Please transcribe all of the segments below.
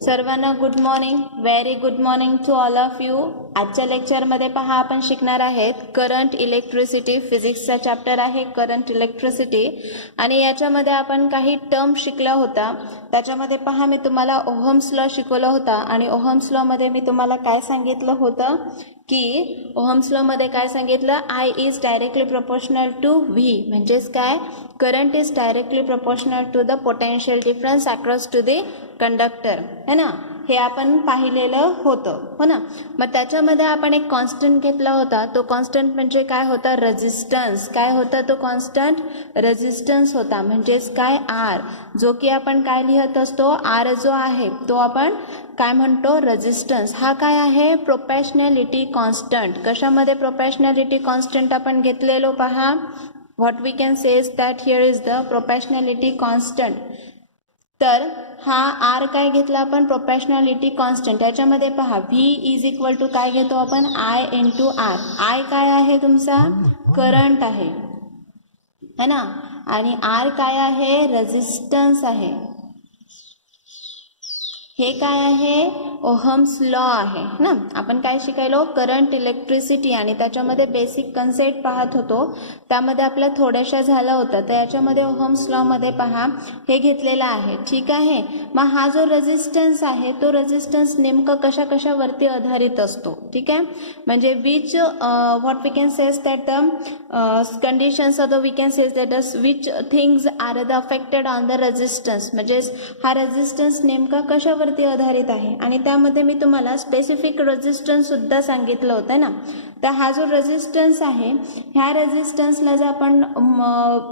सर्वांना good morning. Very good morning to all of you. आजच्या लेक्चरमध्ये पहा आपण शिकणार आहेत करंट इलेक्ट्रिसिटी. फिजिक्सचा चॅप्टर आहे करंट इलेक्ट्रिसिटी आणि याच्यामध्ये आपण काही टर्म शिकला होता. त्याच्यामध्ये पहा मी तुम्हाला ओहम्स लॉ शिकवला होता आणि ओहम्स लॉ मध्ये मी तुम्हाला काय सांगितलं होतं की ओहम्स लॉ मध्ये काय सांगितलं, I is directly proportional to V, म्हणजेच काय, current is directly proportional to the potential difference across to the conductor, है ना. हे आपण पाहिलेलं होतं, हो ना. मग त्याच्यामध्ये आपण एक कॉन्स्टंट घेतला होता. तो कॉन्स्टंट म्हणजे काय होता, रेझिस्टन्स. काय होता तो कॉन्स्टंट, रेझिस्टन्स होता. म्हणजेच काय, आर, जो की आपण काय लिहत असतो, आर जो आहे तो आपण काय म्हणतो, रेझिस्टन्स. हा काय आहे, प्रोपोर्शनॅलिटी कॉन्स्टंट. कशामध्ये प्रोपोर्शनॅलिटी कॉन्स्टंट आपण घेतलेलो पहा. What we can say is that here is the proportionality constant. तर हा आर काय घेतला आपण, प्रोपोर्शनॅलिटी कॉन्स्टंट. याच्यामध्ये पहा व्ही इज इक्वल टू काय घेतो आपण, आय इंटू आर. आय काय आहे तुमचा, करंट आहे, है ना. आणि आर काय आहे, रेझिस्टन्स आहे. हे काय आहे, ओहम्स लॉ आहे ना. आपण काय शिकायलो, करंट इलेक्ट्रिसिटी, आणि त्याच्यामध्ये बेसिक कन्सेप्ट पाहत होतो. त्यामध्ये आपल्या थोड्याशा झालं होतं. तर याच्यामध्ये ओहम्स लॉ मध्ये पहा हे घेतलेलं आहे, ठीक आहे. मग हा जो रेझिस्टन्स आहे तो रेझिस्टन्स नेमकं कशा कशावरती आधारित असतो, ठीक आहे. म्हणजे which what we can says that the conditions of the we can says that which things are the affected on the resistance. म्हणजे हा रेझिस्टन्स नेमका कशावर आधारित आहे. आणि त्यामध्ये मी तुम्हाला स्पेसिफिक रेझिस्टन्स सुद्धा सांगितलं होतं ना. तर हा जो रेझिस्टन्स आहे, ह्या रेझिस्टन्सला जर आपण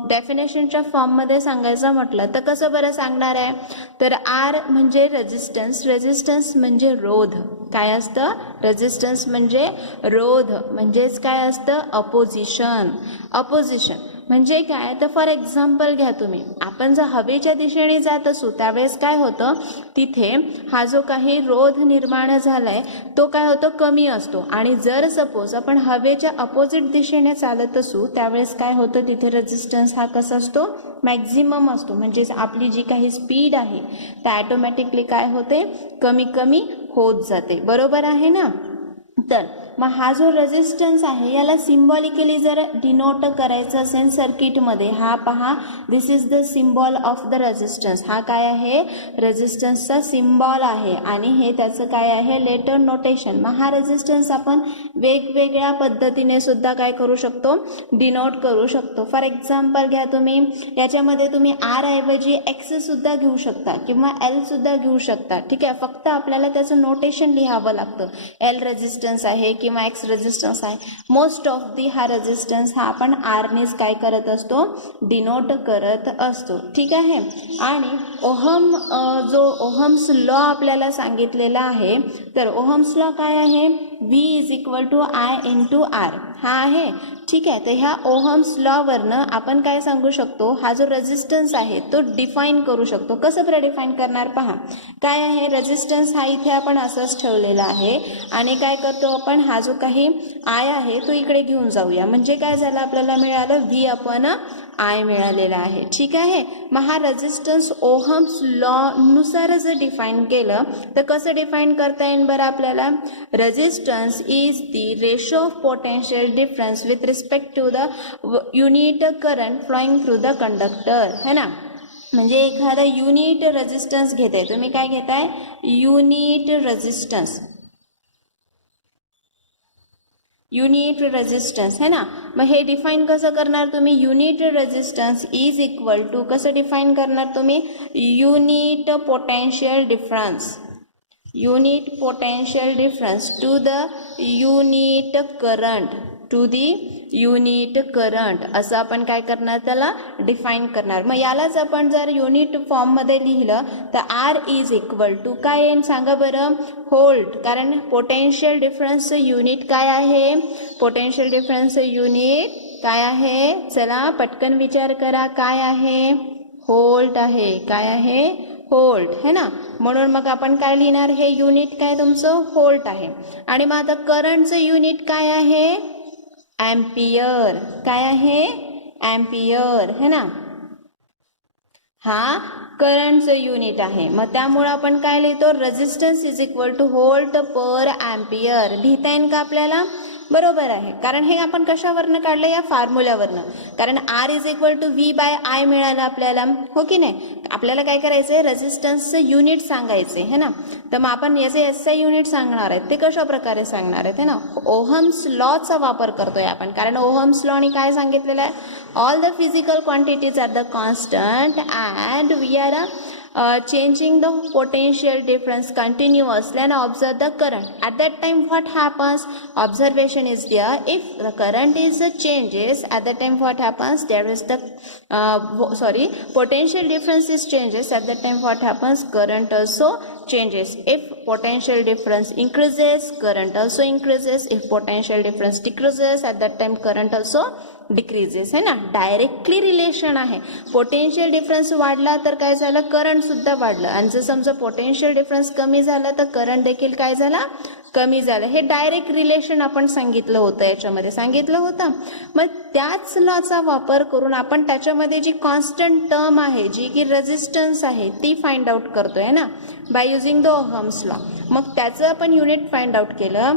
डेफिनेशनच्या फॉर्म मध्ये सांगायचं म्हटलं तर कसं बरं सांगणार आहे. तर आर म्हणजे रेझिस्टन्स, रेझिस्टन्स म्हणजे रोध. काय असतं, रेझिस्टन्स म्हणजे रोध. म्हणजेच काय असतं, अपोजिशन. अपोजिशन म्हणजे काय, तर फॉर एक्झाम्पल घ्या तुम्ही, आपण जर हवेच्या दिशेने जात असू त्यावेळेस काय होतं, तिथे हा जो काही रोध निर्माण झालाय तो काय होतो, कमी असतो. आणि जर सपोज आपण हवेच्या अपोजिट दिशेने चालत असू त्यावेळेस काय होतं, तिथे रेझिस्टन्स हा कसा असतो, मॅक्झिमम असतो. म्हणजेच आपली जी काही स्पीड आहे त्या ऑटोमॅटिकली काय होते, कमी कमी होत जाते. बरोबर आहे ना. तर मग हा जो रेझिस्टन्स आहे याला सिम्बॉलिकली जर डिनोट करायचं असेल सर्किटमध्ये, हा पहा, this is the symbol of the resistance. हा काय आहे, रेझिस्टन्सचा सिम्बॉल आहे आणि हे त्याचं काय आहे, लेटर नोटेशन. मग हा रेझिस्टन्स आपण वेगवेगळ्या पद्धतीने सुद्धा काय करू शकतो, डिनोट करू शकतो. फॉर एक्झाम्पल घ्या तुम्ही, याच्यामध्ये तुम्ही आर ऐवजी एक्स सुद्धा घेऊ शकता किंवा एल सुद्धा घेऊ शकता, ठीक आहे. फक्त आपल्याला त्याचं नोटेशन लिहावं लागतं. एल रेझिस्टन्स आहे किंवा एक्स रेझिस्टन्स आहे. मोस्ट ऑफ दी हा रेझिस्टन्स हा आपण आरनेच काय करत असतो, डिनोट करत असतो, ठीक आहे. आणि ओहम जो ओहम्स लॉ आपल्याला सांगितलेला आहे, तर ओहम्स लॉ काय आहे, V is equal to I into R, हा आहे, ठीक आहे. तर ह्या ओहम्स लॉ वरनं आपण काय सांगू शकतो, हा जो रेझिस्टन्स आहे तो डिफाईन करू शकतो. कसं बरं डिफाईन करणार पहा. काय आहे, रेझिस्टन्स हा इथे आपण असंच ठेवलेला आहे आणि काय करतो आपण, हा जो काही आय आहे तो इकडे घेऊन जाऊया. म्हणजे काय झालं, आपल्याला मिळालं व्ही अपॉन आय मिळालेला आहे, ठीक आहे. मग हा रेझिस्टन्स ओहम्स लॉ नुसार जर डिफाईन केलं तर कसं डिफाईन करता येईल बरं आपल्याला. Resistance is the ratio of potential difference with respect to the unit current flowing through the conductor, है ना. म्हणजे एखादा युनिट रेझिस्टन्स घेताय तुम्ही, काय घेताय, युनिट रेझिस्टन्स, युनिट रेझिस्टन्स, है ना. मग हे डिफाईन कसं करणार तुम्ही, unit resistance is equal to कसं डिफाईन करणार तुम्ही, unit potential difference, unit potential difference to the unit current, to the unit current, असं आपण काय करणार, त्याला डिफाईन करणार. मग यालाच आपण जर युनिट फॉर्म मध्ये लिहिलं तर आर इज इक्वल टू काय येईल सांगा बरं, व्होल्ट. कारण पोटेन्शियल डिफरन्स युनिट काय आहे, पोटेन्शियल डिफरन्स युनिट काय आहे, चला पटकन विचार करा, काय आहे, व्होल्ट आहे. काय आहे, व्होल्ट, है ना. म्हणून मग आपण काय लिहिणार, हे युनिट काय तुमचं व्होल्ट आहे. आणि मग आता करंटचं युनिट काय आहे, एम्पियर. काय आहे, एम्पियर, है ना. हा करंटचं युनिट आहे. मग त्यामुळे आपण काय लिहितो, resistance is equal to volt per ampere. लिहिता येईल का आपल्याला? बरोबर आहे, कारण हे आपण कशावरनं काढलं, या फॉर्म्युल्यावरनं. कारण R is equal to V by I मिळालं आपल्याला, हो की नाही. आपल्याला काय करायचं आहे, रेझिस्टन्सचं युनिट सांगायचे है ना. तर मग आपण याचे एसआय युनिट सांगणार आहेत. ते कशा प्रकारे सांगणार आहेत है ना, ओहम्स लॉचा वापर करतोय आपण. कारण ओहम्स लॉने काय सांगितलेलं आहे, all the physical quantities are the constant and we are changing the potential difference continuously and observe the current. At that time what happens, observation is there. If the current is changes, at that time what happens, there is the potential difference is changes. At that time what happens, current also changes. If potential difference increases, current also increases. If potential difference decreases, at that time current also decreases है ना. Directly relation आहे. Potential difference वाढला तर काय झालं, current सुद्धा वाढलं. आणि जर समजा पोटेन्शियल डिफरन्स कमी झाला तर करंट देखील काय झाला, कमी झालं. हे डायरेक्ट रिलेशन आपण सांगितलं होतं, याच्यामध्ये सांगितलं होतं. मग त्याच लॉचा वापर करून आपण त्याच्यामध्ये जी कॉन्स्टंट टर्म आहे, जी की रेझिस्टन्स आहे, ती फाइंड आउट करतोय ना by using the Ohm's law. मग त्याचं आपण युनिट फाइंड आउट केलं.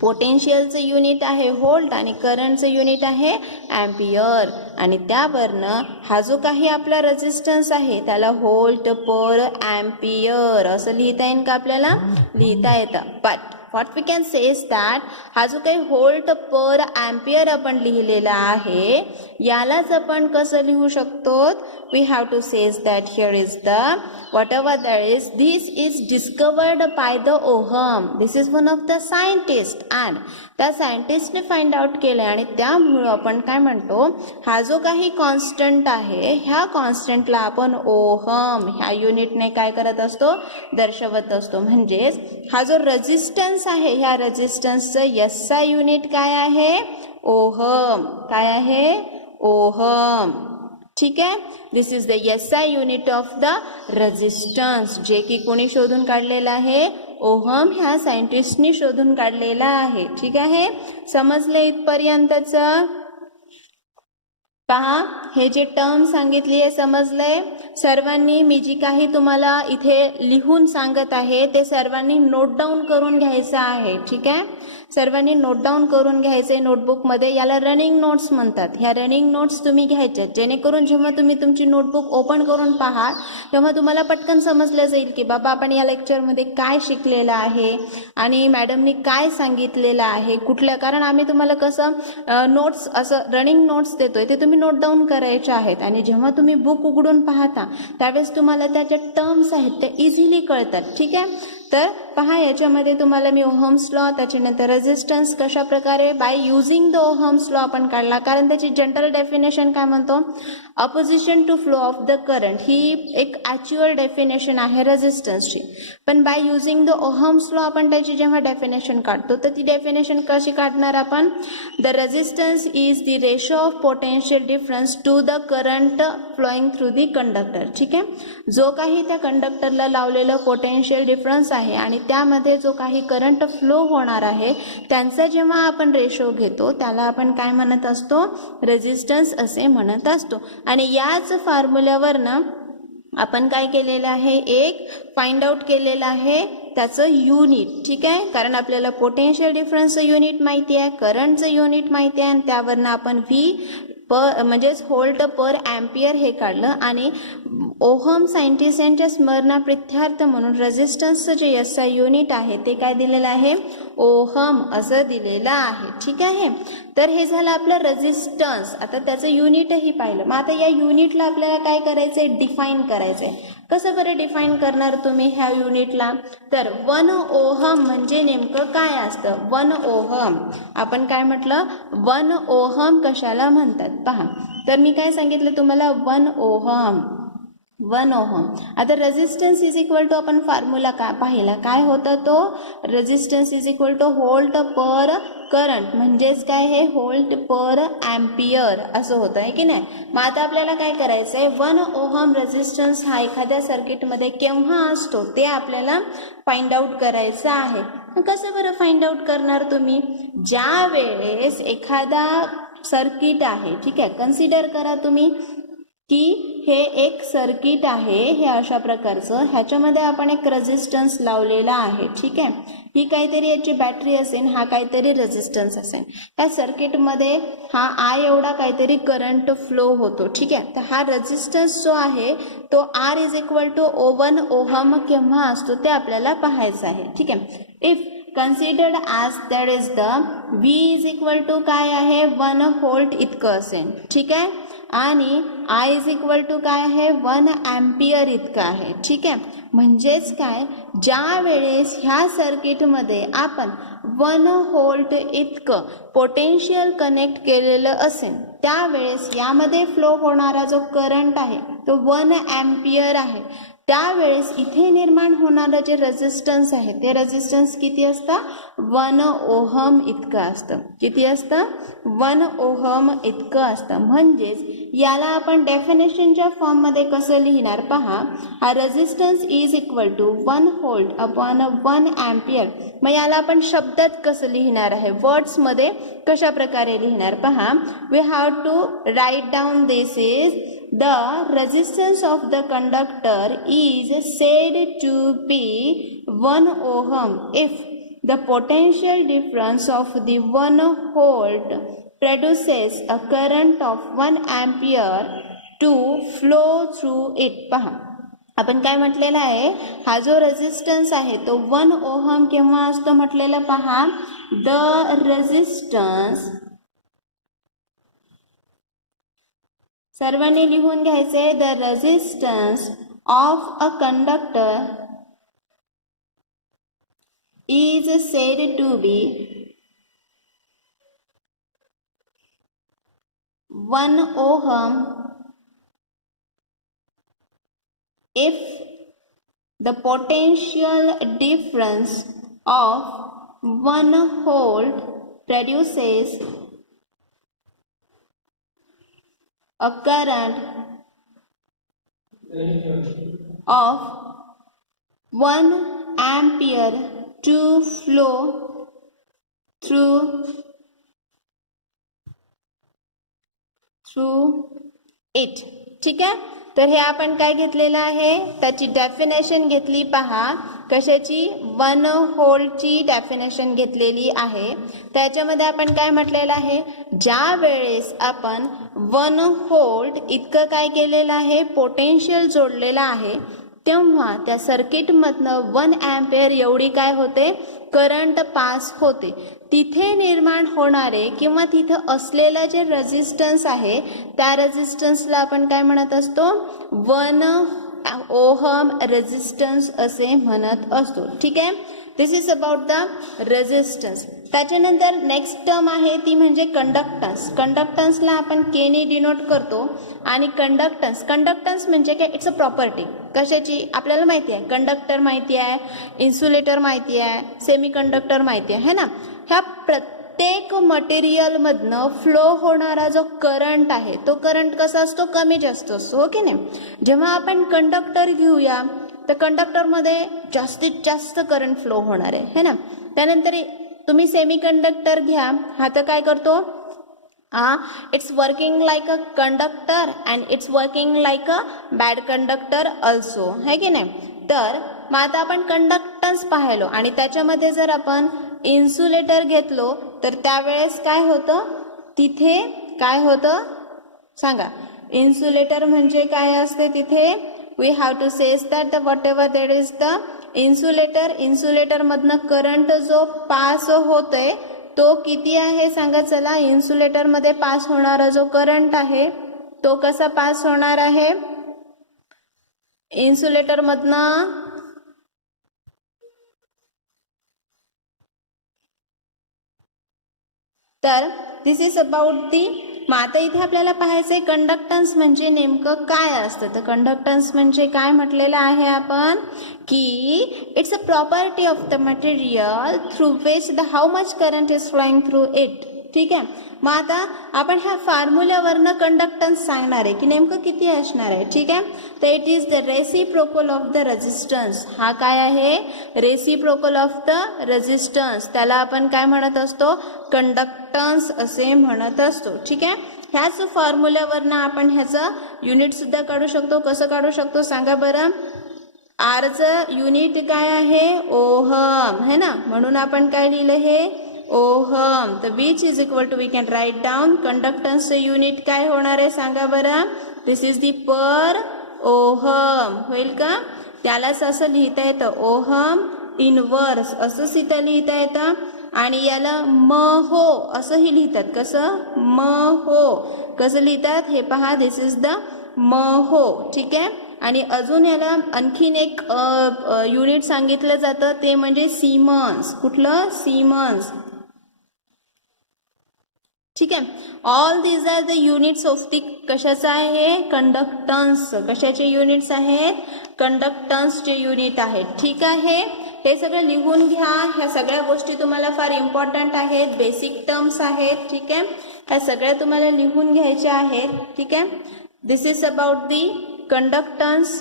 पोटेन्शियलचं युनिट आहे व्होल्ट आणि करंटचं युनिट आहे अँपियर. आणि त्यावरनं हा जो काही आपला रेझिस्टन्स आहे त्याला व्होल्ट पर अँपियर असं लिहिता येईल का आपल्याला? लिहिता येतं. But what we can say is that हा जो काही व्होल्ट पर अँपियर आपण लिहिलेला आहे यालाच आपण कसं लिहू शकतो, we have to say that here is the whatever there is, this is discovered by the Ohm. This is one of the scientist and त्या सायंटिस्टने फाइंड आउट केलं आणि त्यामुळं आपण काय म्हणतो, हा जो काही कॉन्स्टंट आहे ह्या कॉन्स्टंटला आपण ओहम ह्या युनिटने काय करत असतो, दर्शवत असतो. म्हणजेच हा जो रेझिस्टन्स आहे ह्या रेझिस्टन्सचं एसआय युनिट काय आहे, ओहम. काय आहे, ओहम. ठीक आहे. This is the SI unit of the resistance, जे की कोणी शोधून काढलेलं आहे, ओहम ह्या सायंटिस्टनी शोधून काढलेला आहे. ठीक आहे, समजलं इथपर्यंतचं? पहा, हे जे टर्म सांगितली आहे समजलंय सर्वांनी. मी जी काही तुम्हाला इथे लिहून सांगत आहे ते सर्वांनी नोट डाऊन करून घ्यायचं आहे. ठीक आहे, सर्वांनी नोट डाऊन करून घ्यायचे नोटबुकमध्ये. याला रनिंग नोट्स म्हणतात. ह्या रनिंग नोट्स तुम्ही घ्यायच्या, जेणेकरून जेव्हा तुम्ही तुमची नोटबुक ओपन करून पहा तेव्हा तुम्हाला पटकन समजलं जाईल की बाबा आपण या लेक्चरमध्ये काय शिकलेलं आहे आणि मॅडमनी काय सांगितलेलं आहे कुठल्या. कारण आम्ही तुम्हाला कसं नोट्स असं रनिंग नोट्स देतोय ते तुम्ही नोट डाऊन करायचे आहेत आणि जेव्हा तुम्ही बुक उघडून पाहता त्यावेळेस तुम्हाला त्याच्या टर्म्स आहेत त्या इझिली कळतात. ठीक आहे, तर पहा याच्यामध्ये तुम्हाला मी ओहम्स लॉ, त्याच्यानंतर रेझिस्टन्स कशा प्रकारे by using the Ohm's law आपण काढला. कारण त्याची जनरल डेफिनेशन काय म्हणतो, opposition to flow of the current. ही एक ॲक्च्युअल डेफिनेशन आहे रेझिस्टन्सची. पण by using the Ohm's law आपण त्याची जेव्हा डेफिनेशन काढतो तर ती डेफिनेशन कशी काढणार आपण, the resistance is the ratio of potential difference to the current flowing through the conductor. ठीक आहे, जो काही त्या कंडक्टरला लावलेलं पोटेन्शियल डिफरन्स आहे आणि त्यामध्ये जो काही करंट फ्लो होणार आहे त्यांचा जेव्हा आपण रेशो घेतो त्याला आपण काय म्हणत असतो, रेझिस्टन्स असे म्हणत असतो. आणि याच फॉर्म्युल्यावरनं आपण काय केलेलं आहे, एक फाइंड आउट केलेलं आहे त्याचं युनिट. ठीक आहे, कारण आपल्याला पोटेन्शियल डिफरन्सचं युनिट माहिती आहे, करंटचं युनिट माहिती आहे आणि त्यावरनं आपण व्ही पर म्हणजेच व्होल्ट पर अँपियर हे काढलं. आणि ओहम सायंटिस्ट यांच्या स्मरणाप्रित्यर्थ म्हणून रेझिस्टन्सचं जे एसआय युनिट आहे ते काय दिलेलं आहे, ओहम असं दिलेलं आहे. ठीक आहे, तर हे झालं आपलं रेझिस्टन्स. आता त्याचं युनिटही पाहिलं. मग आता या युनिटला आपल्याला काय करायचंय, डिफाईन करायचंय. कसं बरं डिफाईन करणार तुम्ही ह्या युनिटला, तर 1 ओहम म्हणजे नेमकं काय असतं. 1 ओहम आपण काय म्हटलं, 1 ओहम कशाला म्हणतात पहा. तर मी काय सांगितलं तुम्हाला, 1 ओहम. 1 ओहम. आता रेझिस्टन्स इज इक्वल टू आपण फॉर्म्युला काय पाहिला, काय होता तो, resistance is equal to volt per current. म्हणजेच काय, हे व्होल्ट पर अँपियर असं होतं आहे की नाही. मग आता आपल्याला काय करायचं आहे, 1 ओहम रेझिस्टन्स हा एखाद्या सर्किटमध्ये केव्हा असतो ते आपल्याला फाइंड आउट करायचं आहे. कसं बरं फाइंड आउट करणार तुम्ही, ज्या वेळेस एखादा सर्किट आहे, ठीक आहे, कन्सिडर करा तुम्ही की हे एक सर्किट आहे, हे अशा प्रकारचं, ह्याच्यामध्ये आपण एक रेझिस्टन्स लावलेला आहे. ठीक आहे, ही काहीतरी याची बॅटरी असेल, हा काहीतरी रेझिस्टन्स असेल. त्या सर्किटमध्ये हा आय एवढा काहीतरी करंट फ्लो होतो. ठीक आहे, तर हा रेझिस्टन्स जो आहे तो R is equal to 1 ohm केव्हा असतो ते आपल्याला पाहायचं आहे. ठीक आहे, if considered as that is the V is equal to काय आहे 1 व्होल्ट इतकं असेल. ठीक आहे, आणि I इज इक्वल टू काय आहे 1 ॲम्पियर इतकं आहे. ठीक आहे, म्हणजेच काय, ज्या वेळेस ह्या सर्किटमध्ये आपण 1 व्होल्ट इतकं पोटेन्शियल कनेक्ट केलेलं असेल त्यावेळेस यामध्ये फ्लो होणारा जो करंट आहे तो 1 ॲम्पियर आहे. त्यावेळेस इथे निर्माण होणारं जे रेझिस्टन्स आहे ते रेझिस्टन्स किती असतं 1 ओहम इतकं असतं. किती असतं 1 ओहम इतकं असतं. म्हणजेच याला आपण डेफिनेशनच्या फॉर्ममध्ये कसं लिहिणार पहा, हा resistance is equal to 1 volt upon 1 ampere. मग याला आपण शब्दात कसं लिहिणार आहे, वर्ड्समध्ये कशा प्रकारे लिहिणार पहा. We have to write down this is the resistance of the conductor is said to be 1 ohm if the potential difference of the 1 volt produces a current of 1 ampere to flow through it. पहा, आपण काय म्हटलेलं आहे, हा जो resistance आहे तो 1 ohm केव्हा असतो म्हटलेलं पहा. द रेझिस्टन्स, सर्वांनी लिहून घ्यायचे, the resistance of a conductor is said to be 1 ohm if the potential difference of 1 volt produces a current of 1 ampere to flow through it. ठीक आहे, तर हे आपण काय घेतलेलं आहे, त्याची डेफिनेशन घेतली पहा. कशाची, 1 व्होल्टची डेफिनेशन घेतलेली आहे. त्याच्यामध्ये आपण काय म्हटलेलं आहे, ज्या वेळेस आपण 1 व्होल्ट इतकं काय केलेलं आहे पोटेन्शियल जोडलेलं आहे तेव्हा त्या सर्किटमधनं 1 ॲम्पियर एवढी काय होते करंट पास होते. तिथे निर्माण होणारे किंवा तिथं असलेलं जे रेझिस्टन्स आहे त्या रेझिस्टन्सला आपण काय म्हणत असतो 1 ओहम रेझिस्टन्स असे म्हणत असतो. ठीक आहे, this is about the resistance. त्याच्यानंतर नेक्स्ट टर्म आहे ती म्हणजे कंडक्टन्स. कंडक्टन्सला आपण केने डिनोट करतो. आणि कंडक्टन्स म्हणजे काय, इट्स अ प्रॉपर्टी. कशाची आपल्याला माहिती आहे, कंडक्टर माहिती आहे, इन्सुलेटर माहिती आहे, सेमी कंडक्टर माहिती आहे ना. ह्या प्रत्येक मटेरियलमधनं फ्लो होणारा जो करंट आहे तो करंट कसा असतो, कमी जास्त असतो, हो की नाही. जेव्हा आपण कंडक्टर घेऊया तर कंडक्टरमध्ये जास्तीत जास्त करंट फ्लो होणार आहे, है ना. त्यानंतर तुम्ही सेमी कंडक्टर घ्या, हा तर काय करतो, it's working like a conductor and it's working like a bad conductor also, है की नाही. तर मग आता आपण कंडक्टन्स पाहिलो आणि त्याच्यामध्ये जर आपण इन्सुलेटर घेतलो तर त्यावेळेस काय होतं, तिथे काय होतं सांगा. इन्सुलेटर म्हणजे काय असते, तिथे we have to says that the whatever that is the insulator मधनं करंट जो पास होतोय तो किती आहे सांगा चला. इन्सुलेटर मध्ये पास होणारा जो करंट आहे तो कसा पास होणार आहे, इन्सुलेटर मधनं तर दिस इज अबाउट दी. मग आता इथे आपल्याला पाहायचंय कंडक्टन्स म्हणजे नेमकं काय असतं. तर कंडक्टन्स म्हणजे काय म्हटलेलं आहे आपण की it's a property of the material through which the how much current is flowing through it. ठीक आहे, मग आता आपण ह्या फॉर्म्युल्यावरनं कंडक्टन्स सांगणार आहे की नेमकं किती असणार आहे. ठीक आहे, तर it is the reciprocal of the resistance. हा काय आहे, रेसिप्रोकल ऑफ द रेझिस्टन्स. त्याला आपण काय म्हणत असतो, कंडक्टन्स असे म्हणत असतो. ठीक आहे, ह्याच फॉर्म्युल्यावरनं आपण ह्याचं युनिट सुद्धा काढू शकतो. कसं काढू शकतो सांगा बरं. आरचं युनिट काय आहे, ओहम है ना, म्हणून आपण काय लिहिलं हे ओहम. तर which is equal to we can write down कंडक्टन्सचे युनिट काय होणार आहे सांगा बरं. दिस इज दी पर ओहम होईल का. त्यालाच असं लिहिता येतं ओहम इनवर्स असंच इथं लिहिता येतं. आणि याला महो असंही लिहितात. कसं महो कसं लिहितात हे पहा. दिस इज द महो. ठीक आहे. आणि अजून याला आणखीन एक युनिट सांगितलं जातं ते म्हणजे सीमन्स. कुठलं सीमन्स. ठीक आहे. All these are the units of the कशाचं आहे कंडक्टन्स. कशाचे युनिट्स आहेत कंडक्टन्सचे युनिट आहेत. ठीक आहे. हे सगळं लिहून घ्या. ह्या सगळ्या गोष्टी तुम्हाला फार इम्पॉर्टंट आहेत. बेसिक टर्म्स आहेत. ठीक आहे. ह्या सगळ्या तुम्हाला लिहून घ्यायच्या आहेत. ठीक आहे. This is about the conductance.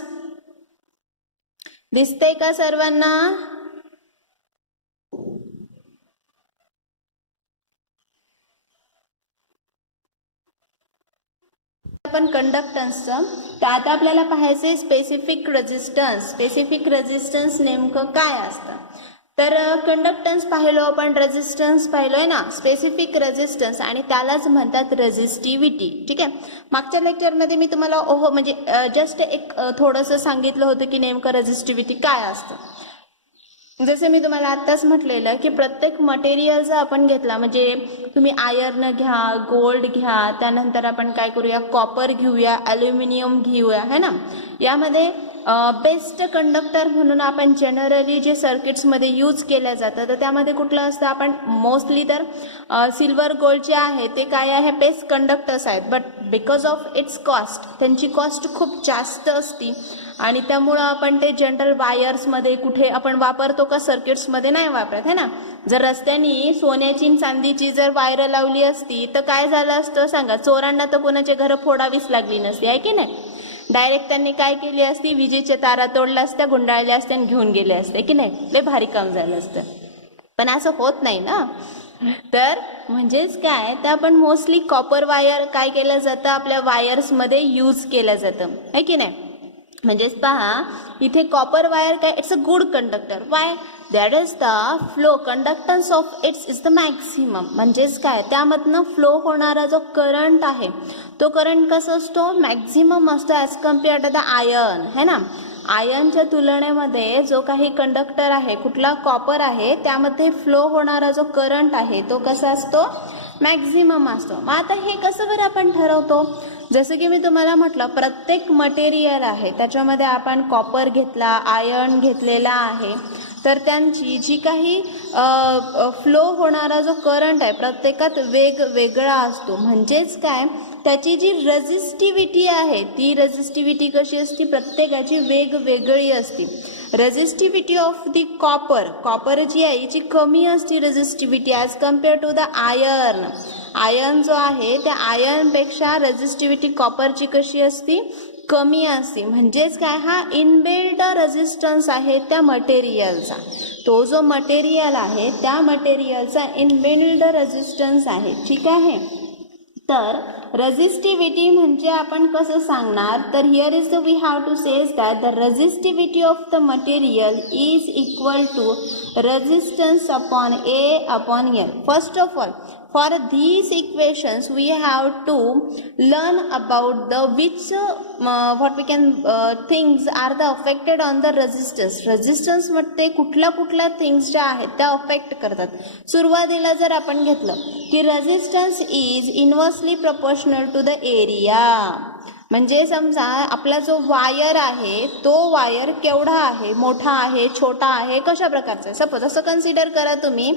दिसतंय का सर्वांना. आपण कंडक्टन्सचं. तर आता आपल्याला पाहायचंय स्पेसिफिक रेझिस्टन्स. स्पेसिफिक रेझिस्टन्स नेमकं काय असतं. तर कंडक्टन्स पाहिलो आपण, रेझिस्टन्स पाहिलोय ना. स्पेसिफिक रेझिस्टन्स आणि त्यालाच म्हणतात रेझिस्टिव्हिटी. ठीक आहे. मागच्या लेक्चरमध्ये मी तुम्हाला म्हणजे जस्ट एक थोडंसं सांगितलं होतं की नेमकं रेझिस्टिव्हिटी काय असतं. जसं मी तुम्हाला आत्ताच म्हटलेलं की प्रत्येक मटेरियलचा आपण घेतला म्हणजे तुम्ही आयर्न घ्या, गोल्ड घ्या, त्यानंतर आपण काय करूया कॉपर घेऊया, ॲल्युमिनियम घेऊया है ना. यामध्ये बेस्ट कंडक्टर म्हणून आपण जनरली जे सर्किट्समध्ये यूज केल्या जातं तर त्यामध्ये कुठलं असतं. आपण मोस्टली तर सिल्वर गोल्ड जे आहे ते काय आहे बेस्ट कंडक्टर्स आहेत. But because of its cost त्यांची कॉस्ट खूप जास्त असती आणि त्यामुळं आपण ते जनरल वायर्समध्ये कुठे आपण वापरतो का सर्किट्समध्ये नाही वापरत है ना. जर रस्त्याने सोन्याची चांदीची जर वायर लावली असती तर काय झालं असतं सांगा. चोरांना तर कोणाचे घरं फोडावीच लागली नसती आहे की नाही. डायरेक्ट त्यांनी काय केली असती विजेच्या तारा तोडल्या असत्या, गुंडाळल्या असत्या आणि घेऊन गेले असते की नाही. लय भारी काम झालं असतं. पण असं होत नाही ना. तर म्हणजेच काय तर आपण मोस्टली कॉपर वायर काय केलं जातं आपल्या वायर्समध्ये यूज केलं जातं आहे की नाही. म्हणजेच पहा इथे कॉपर वायर काय it's a good conductor. Y that is the flow conductance of its is the maximum. म्हणजेच काय त्यामधनं फ्लो होणारा जो करंट आहे तो करंट कसा असतो मॅक्झिमम असतो as compared to the iron है ना. आयर्नच्या तुलनेमध्ये जो काही कंडक्टर आहे कुठला कॉपर आहे त्यामध्ये फ्लो होणारा जो करंट आहे तो कसा असतो मॅक्झिमम असतो. मग आता हे कसं बरं आपण ठरवतो. जसं की मी तुम्हाला म्हटलं प्रत्येक मटेरियल आहे त्याच्यामध्ये आपण कॉपर घेतला, आयर्न घेतलेला आहे तर त्यांची जी काही फ्लो होणारा जो करंट आहे प्रत्येकात वेगवेगळा असतो. म्हणजेच काय त्याची जी रेझिस्टिव्हिटी आहे ती रेझिस्टिव्हिटी कशी असते प्रत्येकाची वेगवेगळी असते. रेझिस्टिव्हिटी ऑफ दी कॉपर जी आहे याची कमी असते resistivity as compare to the iron. Iron जो आहे त्या आयर्नपेक्षा रेझिस्टिव्हिटी कॉपरची कशी असते कमी असते. म्हणजेच काय हा इनबिल्ड रेझिस्टन्स आहे त्या मटेरियलचा. तो जो मटेरियल आहे त्या मटेरियलचा इनबिल्ड रेझिस्टन्स आहे. ठीक आहे. तर रेझिस्टिव्हिटी म्हणजे आपण कसं सांगणार तर here is we have to says that the resistivity of the material is equal to resistance upon A upon L. First of all for these equations we have to learn about the which what we can things are the affected on the resistance मध्ये कुठल्या things ज्या आहेत त्या affect करतात. सुरुवातीला जर आपण घेतलं की resistance is inversely proportional to the area. म्हणजे समजा आपला जो वायर आहे तो वायर केवढा आहे मोठा आहे छोटा आहे कशा प्रकारचा आहे. सपोज असं कन्सिडर करा तुम्ही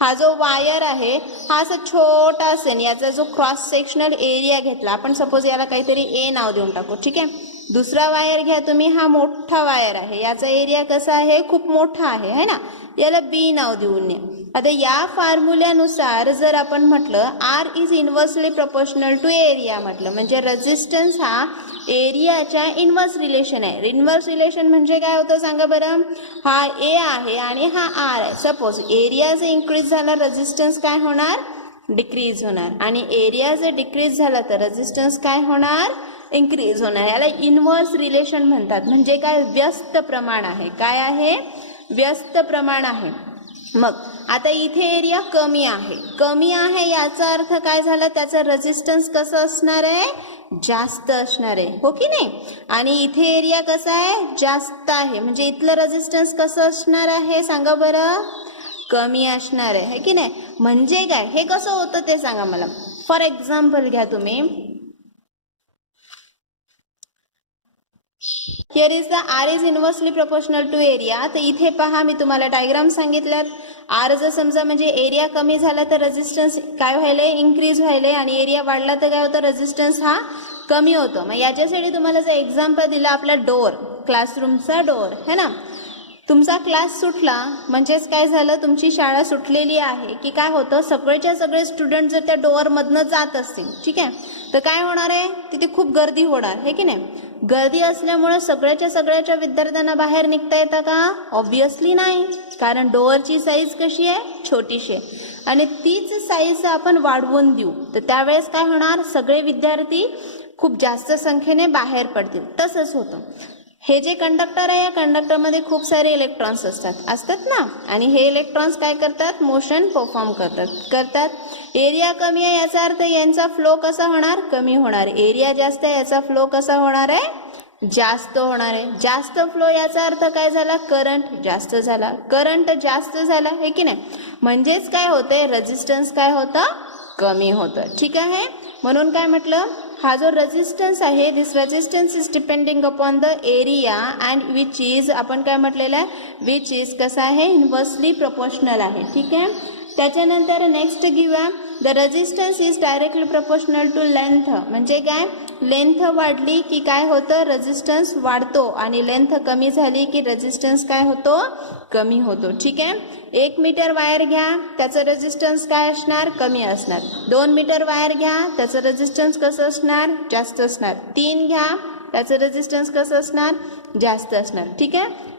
हा जो वायर आहे हा असा छोटा असेल याचा जो क्रॉस सेक्शनल एरिया घेतला आपण सपोज याला काहीतरी ए नाव देऊन टाकू. ठीक आहे. दुसरा वायर घ्या तुम्ही हा मोठा वायर आहे याचा एरिया कसा आहे खूप मोठा आहे है ना याला बी नाव देऊन नये. आता या फॉर्म्युल्यानुसार जर आपण म्हटलं R is inversely proportional to area म्हटलं म्हणजे रेझिस्टन्स हा एरियाच्या इनवर्स रिलेशन आहे. इनवर्स रिलेशन म्हणजे काय होतं सांगा बरं. हा ए आहे आणि हा आर आहे. सपोज एरिया जर इन्क्रीज झाला रेझिस्टन्स काय होणार डिक्रीज होणार, आणि एरिया जर डिक्रीज झाला तर रेझिस्टन्स काय होणार, इन्क्रीज होणार. याला इनव्हर्स रिलेशन म्हणतात. म्हणजे काय, व्यस्त प्रमाण आहे. काय आहे, व्यस्त प्रमाण आहे. मग आता इथे एरिया कमी आहे याचा अर्थ काय झाला, त्याचा रेझिस्टन्स कसं असणार आहे, जास्त असणार आहे, हो की नाही. आणि इथे एरिया कसा आहे, जास्त आहे, म्हणजे इथलं रेझिस्टन्स कसं असणार आहे सांगा बरं, कमी असणार आहे की नाही. म्हणजे काय, हे कसं होतं ते सांगा मला. फॉर एक्झाम्पल घ्या तुम्ही, here is the R is inversely proportional to area. तर इथे पहा, मी तुम्हाला डायग्राम सांगितल्यात. आर जर समजा म्हणजे एरिया कमी झाला तर रेझिस्टन्स काय व्हायलंय, इन्क्रीज व्हायलंय, आणि एरिया वाढला तर काय होतं, रेझिस्टन्स हा कमी होतो. मग याच्यासाठी तुम्हाला जर एक्झाम्पल दिलं, आपला डोअर, क्लासरूमचा डोअर है ना, तुमचा क्लास सुटला म्हणजेच काय झालं, तुमची शाळा सुटलेली आहे की काय होतं, सगळेच्या सगळे स्टुडंट जर त्या डोअरमधनं जात असतील, ठीक आहे, तर काय होणार आहे, तिथे खूप गर्दी होणार आहे की नाही. गर्दी असल्यामुळे सगळ्याच्या विद्यार्थ्यांना बाहेर निघता येतं का, ऑब्विसली नाही, कारण डोअरची साईज कशी आहे, छोटीशी आहे, आणि तीच साईज आपण वाढवून देऊ तर त्यावेळेस काय होणार, सगळे विद्यार्थी खूप जास्त संख्येने बाहेर पडतील. तसंच होतं. हे जे कंडक्टर आहे, या कंडक्टरमध्ये खूप सारे इलेक्ट्रॉन्स असतात ना, आणि हे इलेक्ट्रॉन्स काय करतात, मोशन परफॉर्म करतात. एरिया कमी आहे याचा अर्थ यांचा फ्लो कसा होणार, कमी होणार. एरिया जास्त आहे याचा फ्लो कसा होणार आहे, जास्त होणार आहे. जास्त फ्लो याचा अर्थ काय झाला, करंट जास्त झाला. करंट जास्त झाला हे की नाही, म्हणजेच काय होते, रेझिस्टन्स काय होतं, कमी होतं. ठीक आहे. म्हणून काय म्हटलं, हा जो रेझिस्टन्स आहे, this resistance is depending upon the area and which is, आपण काय म्हटलेलं आहे, विच इज कसं आहे, इन्व्हर्सली प्रोपोर्शनल आहे. ठीक आहे. त्याच्यानंतर नेक्स्ट घेऊया, the resistance is directly proportional to length. म्हणजे काय, लेंथ वाढली की काय होतं, रेझिस्टन्स वाढतो, आणि लेंथ कमी झाली की रेझिस्टन्स काय होतो, कमी होतो. ठीक आहे. 1 मीटर वायर घ्या, त्याचं रेझिस्टन्स काय असणार, कमी असणार. 2 मीटर वायर घ्या, त्याचं रेझिस्टन्स कसं असणार, जास्त असणार. 3 घ्या, त्याचं रेझिस्टन्स कसं असणार, जास्त असणार. ठीक आहे.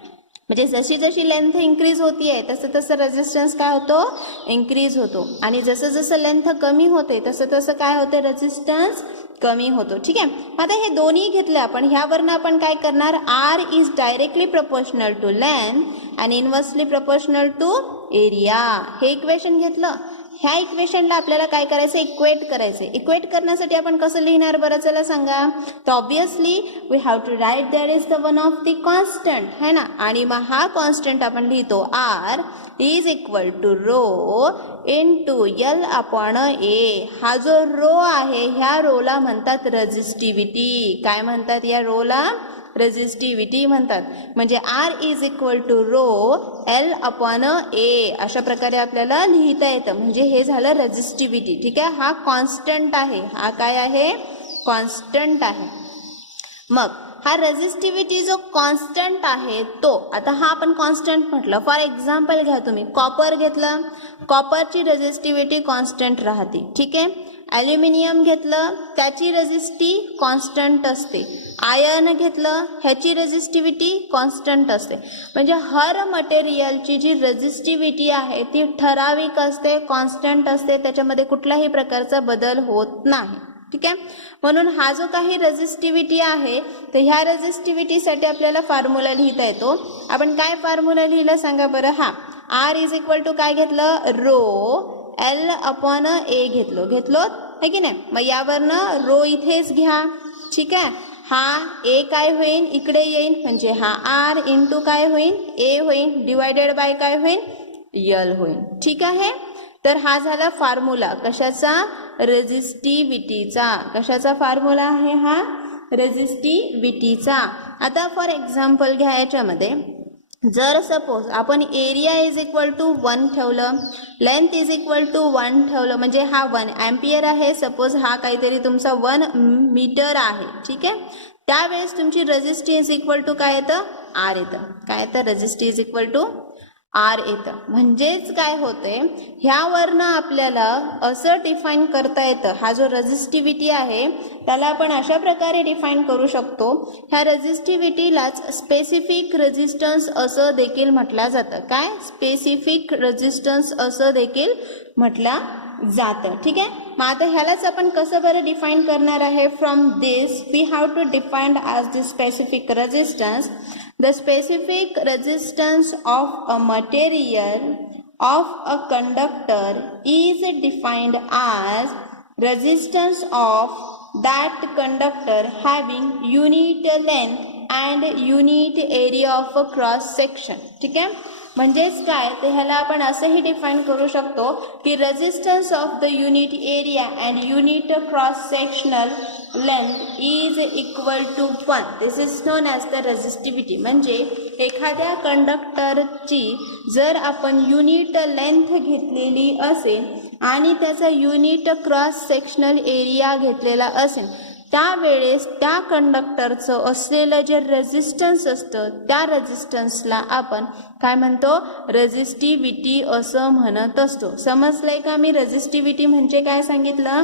म्हणजे जशी जशी लेंथ इन्क्रीज होतीये तसं तसं रेझिस्टन्स काय होतो, इन्क्रीज होतो, आणि जसं जसं लेंथ कमी होते तसं तसं काय होते, रेझिस्टन्स कमी होतो. ठीक आहे. आता हे दोन्ही घेतले आपण, ह्यावरनं आपण काय करणार, R is directly proportional to length आणि इनव्हर्सली प्रोपोर्शनल टू एरिया. हे इक्वेशन घेतलं. ह्या इक्वेशनला आपल्याला काय करायचं, इक्वेट करायचं. इक्वेट करण्यासाठी आपण कसं लिहिणार बरं, चला सांगा. तर obviously we have to write that is the one of the constant है ना, आणि मग हा कॉन्स्टंट आपण लिहितो, R is equal to rho into L upon A. हा जो रो आहे, ह्या रोला म्हणतात रेझिस्टिव्हिटी. काय म्हणतात या रोला, रेझिस्टिव्हिटी म्हणतात. म्हणजे R is equal to rho L upon A, अशा प्रकारे आपल्याला लिहिता येतं. म्हणजे हे झालं रेझिस्टिव्हिटी. ठीक आहे. हा कॉन्स्टंट आहे, हा काय आहे, कॉन्स्टंट आहे. मग हा रेझिस्टिव्हिटी जो कॉन्स्टंट आहे तो, आता हा आपण कॉन्स्टंट म्हटलं. फॉर एक्झाम्पल घ्या तुम्ही, कॉपर घेतलं, कॉपरची रेझिस्टिव्हिटी कॉन्स्टंट राहते. ठीक आहे. ॲल्युमिनियम घेतलं, त्याची रेझिस्टिव्हिटी कॉन्स्टंट असते. आयर्न घेतलं, ह्याची रेझिस्टिव्हिटी कॉन्स्टंट असते. म्हणजे हर मटेरियलची जी रेझिस्टिव्हिटी आहे ती ठराविक असते, कॉन्स्टंट असते, त्याच्यामध्ये कुठल्याही प्रकारचा बदल होत नाही. ठीक आहे. म्हणून हा जो काही रेझिस्टिव्हिटी आहे, तर ह्या रेझिस्टिव्हिटीसाठी आपल्याला फॉर्म्युला लिहिता येतो. आपण काय फॉर्म्युला लिहिलं सांगा बरं. हा आर इज इक्वल टू काय घेतलं, रो एल अपॉन ए घेतलो है की नाही. मग यावरनं रो इथेच घ्या. ठीक आहे. हा ए काय होईल, इकडे येईल, म्हणजे हा आर इंटू काय होईल, ए होईल, डिवायडेड बाय काय होईल, यल होईल. ठीक आहे. तर हा झाला फॉर्म्युला कशाचा, रेझिस्टिव्हिटीचा. कशाचा फॉर्म्युला आहे हा, रेझिस्टिव्हिटीचा. आता फॉर एक्झाम्पल घ्या, याच्यामध्ये जर सपोज आपण एरिया इज इक्वल टू 1 ठेवलं, लेंथ इज इक्वल टू 1 ठेवलं, म्हणजे हा 1 अँपियर आहे, सपोज हा काहीतरी तुमचा 1 मीटर आहे. ठीक आहे. त्यावेळेस तुमची रेझिस्टी इज इक्वल टू काय येतं, आर येतं. काय येतं, रेझिस्टी इज इक्वल टू आर येतं. म्हणजेच काय होते, ह्यावरनं आपल्याला असं डिफाईन करता येतं, हा जो रेझिस्टिव्हिटी आहे त्याला आपण अशा प्रकारे डिफाईन करू शकतो. ह्या रेझिस्टिव्हिटीलाच स्पेसिफिक रेझिस्टन्स असं देखील म्हटलं जातं. काय, स्पेसिफिक रेझिस्टन्स असं देखील म्हटलं जातं. ठीक आहे. मग आता ह्यालाच आपण कसं बरं डिफाईन करणार आहे. From this we have to define as the specific resistance. The specific resistance of a material of a conductor is defined as resistance of that conductor having unit length and unit area of a cross section. ठीक आहे. म्हणजेच काय तर ह्याला आपण असंही define करू शकतो की resistance of the unit area and unit cross sectional length is equal to 1. This is known as the resistivity. म्हणजे एखाद्या कंडक्टरची जर आपण युनिट लेंथ घेतलेली असेल आणि त्याचा युनिट क्रॉस सेक्शनल एरिया घेतलेला असेल त्यावेळेस त्या कंडक्टरचं असलेलं जे रेझिस्टन्स असतं त्या रेझिस्टन्सला आपण काय म्हणतो रेझिस्टिव्हिटी असं म्हणत असतो. समजलंय का मी रेझिस्टिव्हिटी म्हणजे काय सांगितलं.